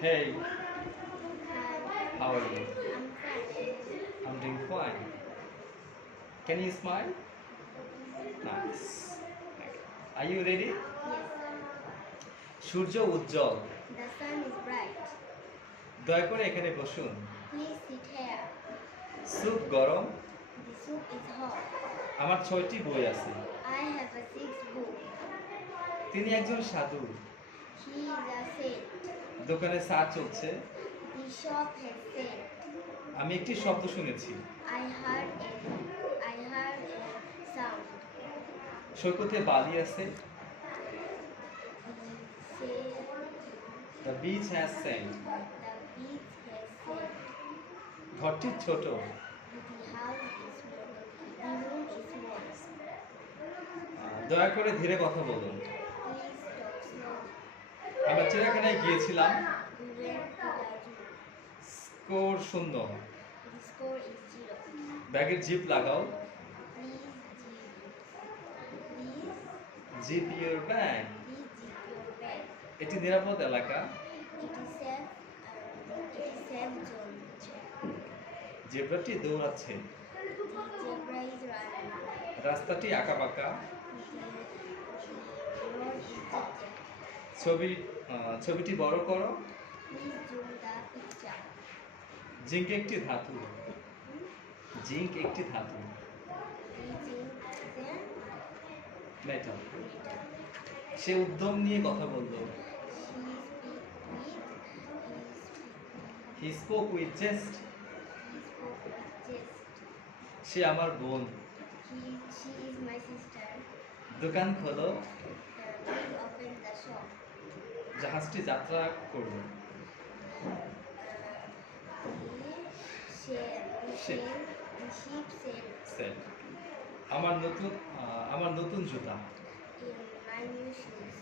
Hey, Hi, how are you? I'm fine. I'm doing fine. Can you smile? Nice. Okay. Are you ready? Yes, Surya Ujjwal. the sun is bright. দয়া করে এখানে বসুন। Please sit here. Soup গরম। The soup is hot. আমার 6টি বই আছে। I have a sixth book. তিনি একজন সাধু। He is a saint. দোকানে চা চলছে। The shop has saint. আমি একটি শব্দ শুনেছি। I heard a sound. সৈকতে বালি আছে। The say The beach has sand. the beach has saint. ঘরটি ছোট। The house is small. The room is small. দয়া করে ধীরে কথা বলুন। Please talk slowly. আমরা চিড়িয়াখানায় গিয়েছিলাম। We went to the zoo. Score শূন্য। The score is 0. ব্যাগের জিপ লাগাও। Please zip your bag. zip your bag. এটি নিরাপদ এলাকা। It is safe zone. জেব্রাটি দৌড়াচ্ছে। The zebra is running. রাস্তাটি আঁকাবাঁকা। The road is zigzag. ছবিটি বড় করো। Please zoom the picture. Zinc একটি ধাতু। জিঙ্ক একটি ধাতু। The zinc is a metal. metal. সে উদ্যম নিয়ে কথা বলল। He spoke with জেস্ট। jest. সে আমার বোন। She is my sister. দোকান খোলো। Please open the shop. জাহাজটি যাত্রা করল। The ship sailed set. আমার নতুন আমার নতুন জুতা। in my new shoes.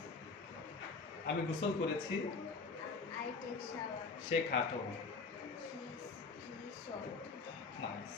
আমি গোসল করেছি। I take shower. সে খাটো। He short. নাইস।